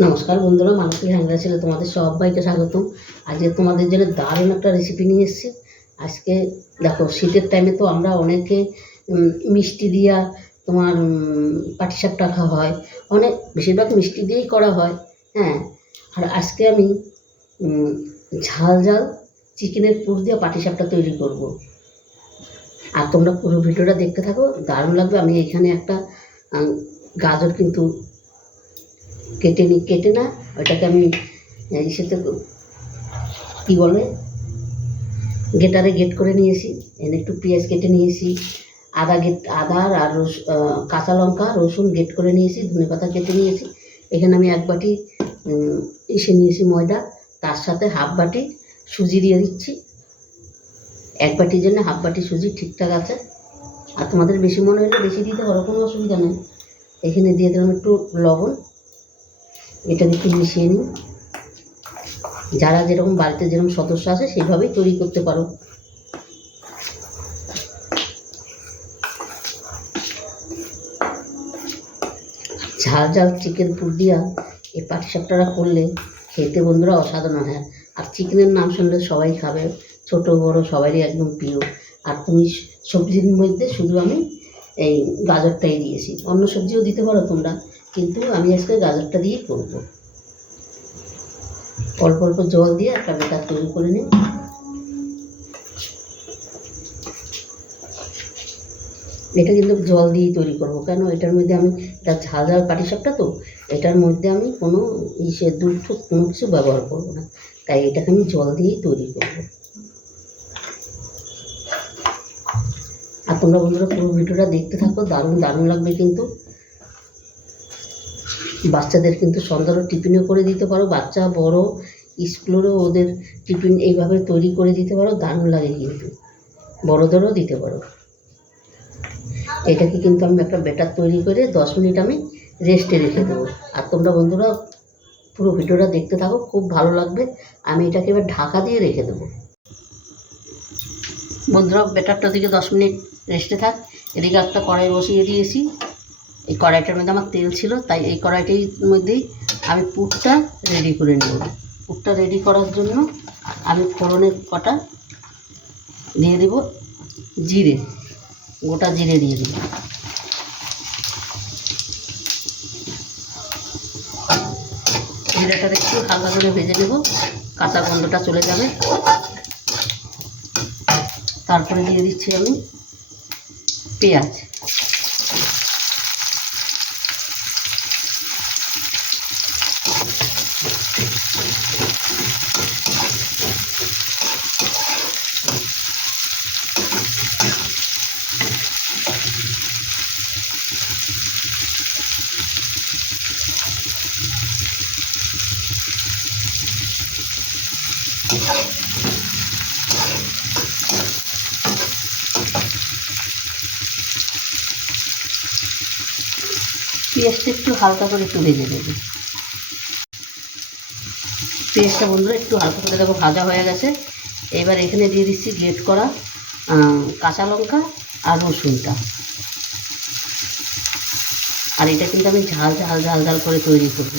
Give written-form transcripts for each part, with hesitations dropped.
নমস্কার বন্ধুরা, মানসী হ্যাংলা ছিল তোমাদের সবাইকে স্বাগতম। আজকে তোমাদের জন্য দারুণ একটা রেসিপি নিয়ে এসেছি। আজকে দেখো, শীতের টাইমে তো আমরা অনেকে মিষ্টি দিয়া তোমার পাটিসাপটা খাওয়া হয়, অনেক বেশিরভাগ মিষ্টি দিয়েই করা হয়। হ্যাঁ, আর আজকে আমি ঝাল ঝাল চিকেনের পুর দিয়ে পাটিসাপটা তৈরি করব। আর তোমরা পুরো ভিডিওটা দেখতে থাকো, দারুণ লাগবে। আমি এখানে একটা গাজর কিন্তু কেটে না, ওইটাকে আমি ইসেতে কী বলে গেটারে গেট করে নিয়েছি। এনে একটু পেঁয়াজ কেটে নিয়েছি, আদা আর কাঁচা লঙ্কা রসুন গেট করে নিয়েছি, ধনেপাতা কেটে নিয়েছি। এখানে আমি এক বাটি নিয়েছি ময়দা, তার সাথে হাফ বাটি সুজি দিয়ে দিচ্ছি। এক বাটির জন্য হাফ বাটি সুজি ঠিকঠাক আছে। আর তোমাদের বেশি মনে হলে বেশি দিতে পারো, কোনো অসুবিধা নেই। এখানে দিয়ে দিলাম একটু লবণ, এটাকে একটু মিশিয়ে নিই। যারা যেরকম বাড়িতে যেরকম সদস্য আছে সেইভাবেই তৈরি করতে পারো। ঝাল ঝাল চিকেন পুর দিয়া এই পাটিসাপটাটা করলে খেতে বন্ধুরা অসাধারণ হয়। আর চিকেনের নাম শুনলে সবাই খাবে, ছোট বড় সবারই একদম প্রিয়। আর তুমি সবজির মধ্যে শুধু আমি এই গাজরটাই দিয়েছি, অন্য সবজিও দিতে পারো তোমরা, কিন্তু আমি আজকে গাজরটা দিয়েই করবো। অল্প অল্প জল দিয়ে একটা ব্যাটার তৈরি করে নিই। এটা কিন্তু জল দিয়েই তৈরি করব, কেন এটার মধ্যে আমি এটা ঝাল ঝাল পাটিসাপটা তো, এটার মধ্যে আমি কোনো দুধ টুধ কোনো কিছু ব্যবহার করব না, তাই এটাকে আমি জল দিয়েই তৈরি করব। আর তোমরা বন্ধুরা পুরো ভিডিওটা দেখতে থাকো, দারুণ দারুণ লাগবে কিন্তু। বাচ্চাদের কিন্তু সন্ধ্যারও টিফিনও করে দিতে পারো, বাচ্চা বড় স্কুলেরও ওদের টিফিন এইভাবে তৈরি করে দিতে পারো, দারুণ লাগে কিন্তু। বড়দেরও দিতে পারো। এটাকে কিন্তু আমি একটা ব্যাটার তৈরি করে 10 মিনিট আমি রেস্টে রেখে দেবো। আর তোমরা বন্ধুরা পুরো ভিডিওটা দেখতে থাকো, খুব ভালো লাগবে। আমি এটাকে এবার ঢাকা দিয়ে রেখে দেবো। বন্ধুরা ব্যাটারটা দিকে 10 মিনিট রেস্টে থাক। এদিকে একটা কড়াই বসিয়ে দিয়েছি। এই কড়াইটার মধ্যে আমার তেল ছিল, তাই এই কড়াইটির মধ্যেই আমি পুরটা রেডি করে নেব। পুরটা রেডি করার জন্য আমি ফোড়নে কটা দিয়ে দেব জিরে, গোটা জিরে দিয়ে দেব। জিরাটা একটু হালকা করে ভেজে নেব, কাঁচা গন্ধটা চলে যাবে। তারপরে দিয়ে দিচ্ছি আমি পেঁয়াজ। পেঁয়াজটা একটু হালকা করে একটু ভেজে দেবে। পেঁয়াজটা বন্ধুরা একটু হালকা করে দেখো ভাজা হয়ে গেছে। এবার এখানে দিয়ে দিচ্ছি গ্রেট করা কাঁচা লঙ্কা আর রসুনটা। আর এটা কিন্তু আমি ঝাল ঝাল ঝাল ঝাল করে তৈরি করব।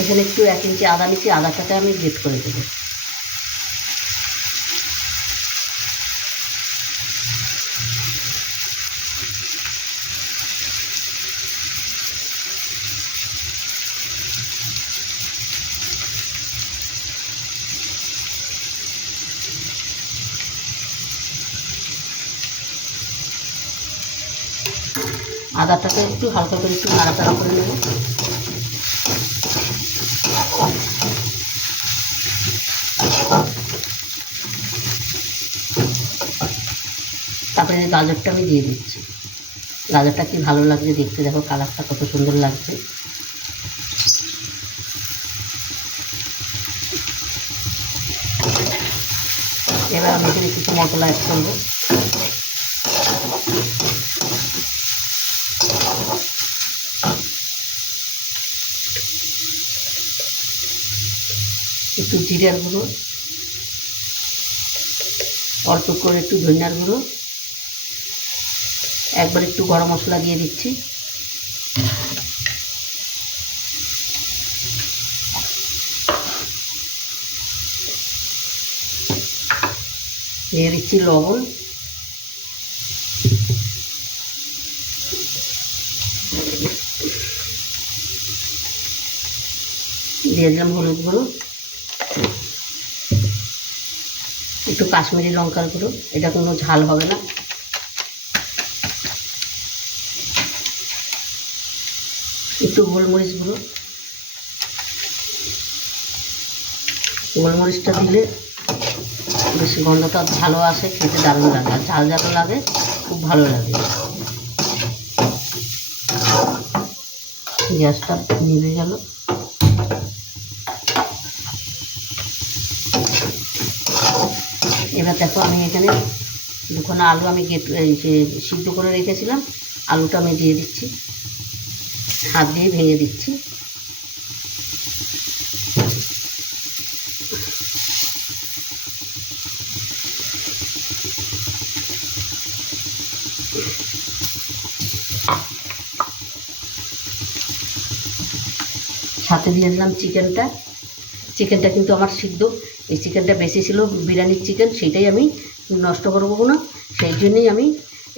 এখানে একটু 1 ইঞ্চি আদা নিচ্ছি, আদাটাকে আমি গ্রেট করে দেবো। আদাটাকে একটু হালকা করে একটু নাড়াচাড়া করে নেব। তারপরে গাজরটা আমি দিয়ে দিচ্ছি। গাজরটা কি ভালো লাগছে দেখতে, দেখো কালারটা কত সুন্দর লাগছে। এবার আমি এখানে কিছু মশলা অ্যাড করবো। একটু জিরার গুঁড়ো, অল্প করে একটু ধনিয়ার গুঁড়ো, একবার একটু গরম মশলা দিয়ে দিচ্ছি, দিয়ে দিচ্ছি লবণ, দিয়ে দিলাম হলুদ গুঁড়ো, একটু কাশ্মীরি লঙ্কার গুঁড়ো, এটা কোনো ঝাল হবে না, একটু গোলমরিচ গুঁড়ো, গোলমরিচটা দিলে বেশ গন্ধটা ভালো আসে, খেতে দারুণ লাগে, আর ঝাল ঝাল লাগে, খুব ভালো লাগে। গ্যাসটা নিভে গেল। এবার দেখো আমি এখানে দুখানা আলু আমি সিদ্ধ করে রেখেছিলাম, আলুটা আমি দিয়ে দিচ্ছি, হাত দিয়ে ভেঙে দিচ্ছি। সাথে দিয়ে দিলাম চিকেনটা, চিকেনটা কিন্তু আমার সিদ্ধ, এই চিকেনটা বেশি ছিল বিরিয়ানির চিকেন, সেটাই আমি নষ্ট করবো না, সেই জন্যই আমি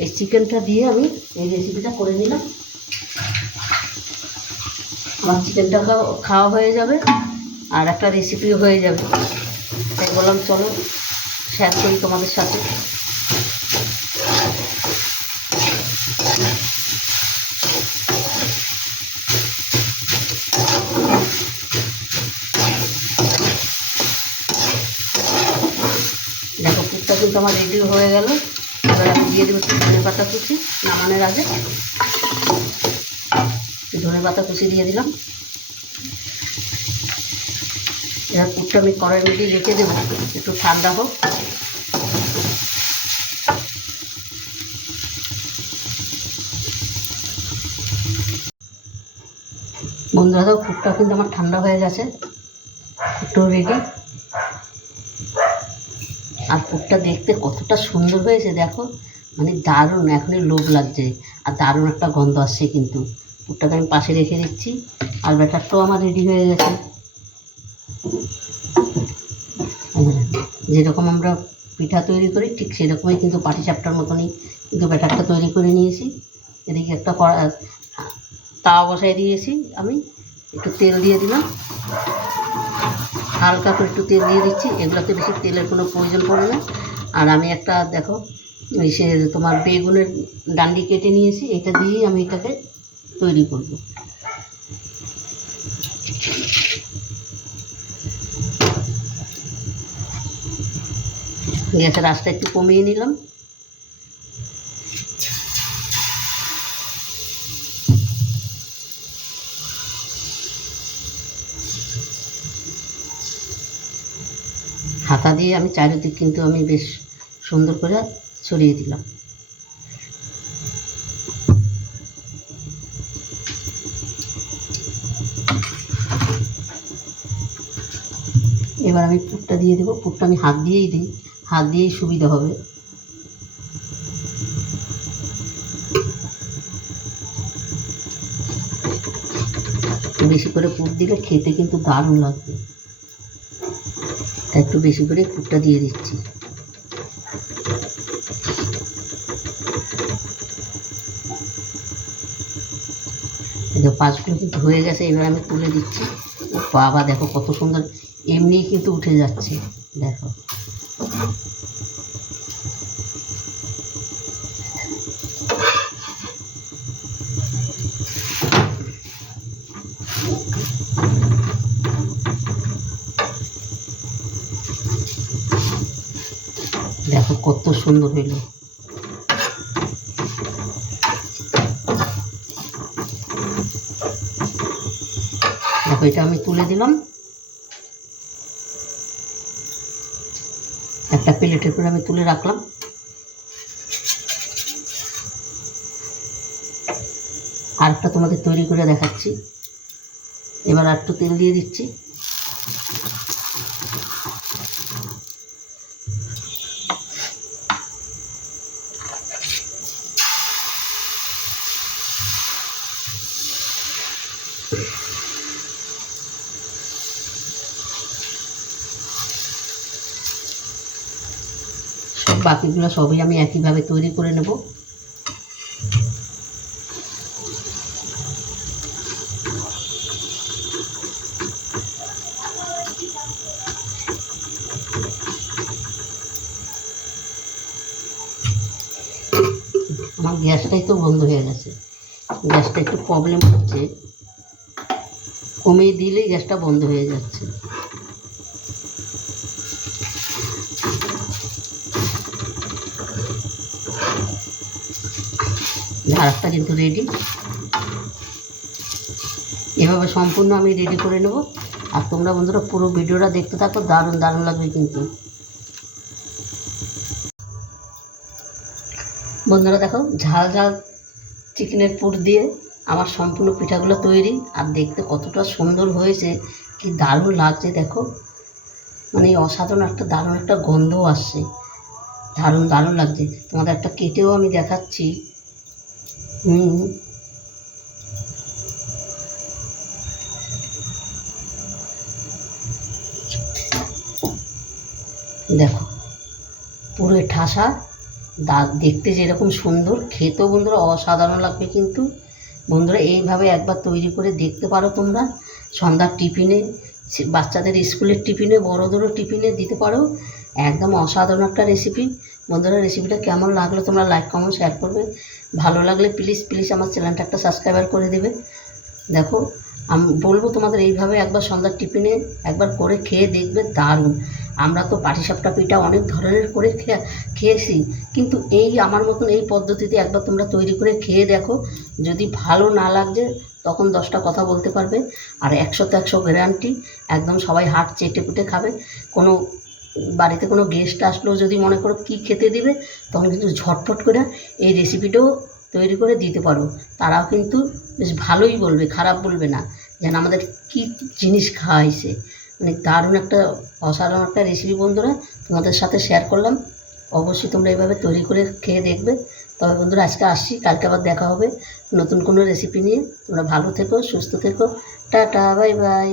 এই চিকেনটা দিয়ে আমি এই রেসিপিটা করে নিলাম। আমার চিকেনটা খাওয়া হয়ে যাবে আর একটা রেসিপিও হয়ে যাবে, তাই বললাম চলো শেয়ার করি তোমাদের সাথে। দেখো পুরটা কিন্তু আমার রেডি হয়ে গেল। এবার আমি দিয়ে দেবো ধনে পাতা কুচি, নামানোর আগে ধনে পাতা কুচি দিয়ে দিলাম। এবার পুরটা আমি কড়াইয়ের মধ্যে রেখে দেবো, একটু ঠান্ডা হোক। বন্ধুরা দেখো পুরটা কিন্তু আমার ঠান্ডা হয়ে গেছে, একটু রেডি। আর পুরটা দেখতে কতটা সুন্দর হয়েছে দেখো, মানে দারুণ, এখনই লোভ লাগছে, আর দারুণ একটা গন্ধ আসছে। কিন্তু পুরটাকে আমি পাশে রেখে দিচ্ছি, আর ব্যাটারটাও আমার রেডি হয়ে গেছে। যেরকম আমরা পিঠা তৈরি করি ঠিক সেরকমই কিন্তু পাটিসাপটার মতনই কিন্তু ব্যাটারটা তৈরি করে নিয়েছি। এদিকে একটা তাওয়া বসাই দিয়েছি, আমি একটু তেল দিয়ে দিলাম, হালকা করে একটু তেল দিয়ে দিচ্ছি, এগুলোতে বেশি তেলের কোনো প্রয়োজন পড়ে না। আর আমি একটা দেখো তোমার বেগুনের ডান্ডি কেটে নিয়েছি, এটা দিয়েই আমি এটাকে তৈরি করব। গ্যাসের আঁচটা একটু কমিয়ে নিলাম। হাতা দিয়ে আমি চারিদিক কিন্তু আমি বেশ সুন্দর করে ছড়িয়ে দিলাম। এবার আমি পুরটা দিয়ে দেবো, পুরটা আমি হাত দিয়েই দিই, হাত দিয়েই সুবিধা হবে। বেশি করে পুর দিলে খেতে কিন্তু দারুণ লাগবে, তাই একটু বেশি করে পুরটা দিয়ে দিচ্ছি। পাঁচগুলো কিন্তু হয়ে গেছে, এবার আমি তুলে দিচ্ছি। ও বাবা দেখো কত সুন্দর, এমনিই কিন্তু উঠে যাচ্ছে দেখো। দেখো কত সুন্দর হইল। দেখো এটা আমি তুলে দিলাম, একটা প্লেটের উপরে আমি তুলে রাখলাম। আরেকটা তোমাদের তৈরি করে দেখাচ্ছি। এবার আর একটু তেল দিয়ে দিচ্ছি, বাকিগুলো সবই আমি একইভাবে তৈরি করে নেব। আমার গ্যাসটাই তো বন্ধ হয়ে গেছে, গ্যাসটা একটু প্রবলেম হচ্ছে, কমিয়ে দিলেই গ্যাসটা বন্ধ হয়ে যাচ্ছে। ঝাড়াটা কিন্তু রেডি, এভাবে সম্পূর্ণ আমি রেডি করে নেব। আর তোমরা বন্ধুরা পুরো ভিডিওটা দেখতে থাকো, দারুণ দারুণ লাগবে কিন্তু। বন্ধুরা দেখো, ঝাল ঝাল চিকেনের পুর দিয়ে আমার সম্পূর্ণ পিঠাগুলো তৈরি, আর দেখতে কতটা সুন্দর হয়েছে, কি দারুণ লাগছে দেখো, মানে অসাধারণ একটা দারুণ একটা গন্ধও আসছে, দারুণ দারুণ লাগছে। তোমাদের একটা কেটেও আমি দেখাচ্ছি। দেখো পুরো ঠাসা, দেখতে যেরকম সুন্দর, খেতেও বন্ধুরা অসাধারণ লাগবে কিন্তু। বন্ধুরা এইভাবে একবার তৈরি করে দেখতে পারো তোমরা, সন্ধ্যার টিফিনে, বাচ্চাদের স্কুলের টিফিনে, বড়োদেরও টিফিনে দিতে পারো, একদম অসাধারণ একটা রেসিপি। বন্ধুরা রেসিপিটা কেমন লাগলো তোমরা লাইক কমেন্ট শেয়ার করবে, ভালো লাগলে প্লিজ প্লিজ আমার চ্যানেলটা একটা সাবস্ক্রাইবার করে দেবে। দেখো আমি বলবো তোমাদের এইভাবে একবার সন্ধ্যার টিফিনে একবার করে খেয়ে দেখবে, দারুণ। আমরা তো পাটিসাপটা পিঠা অনেক ধরনের করে খেয়েছি, কিন্তু এই আমার মতন এই পদ্ধতিতে একবার তোমরা তৈরি করে খেয়ে দেখো, যদি ভালো না লাগছে তখন 10টা কথা বলতে পারবে। আর 100 তো 100 গ্যারান্টি, একদম সবাই হাত চেটে পুটে খাবে। কোনো বাড়িতে কোনো গেস্ট আসলেও যদি মনে করো কী খেতে দিবে, তখন কিন্তু ঝটফট করে এই রেসিপিটাও তৈরি করে দিতে পারো, তারাও কিন্তু বেশ ভালোই বলবে, খারাপ বলবে না, যেন আমাদের কী জিনিস খাওয়াইছে। মানে দারুণ একটা অসাধারণ একটা রেসিপি বন্ধুরা তোমাদের সাথে শেয়ার করলাম। অবশ্যই তোমরা এইভাবে তৈরি করে খেয়ে দেখবে। তবে বন্ধুরা আজকে আসছি, কালকে আবার দেখা হবে নতুন কোনো রেসিপি নিয়ে। তোমরা ভালো থেকো, সুস্থ থেকো, টাটা, বাই বাই।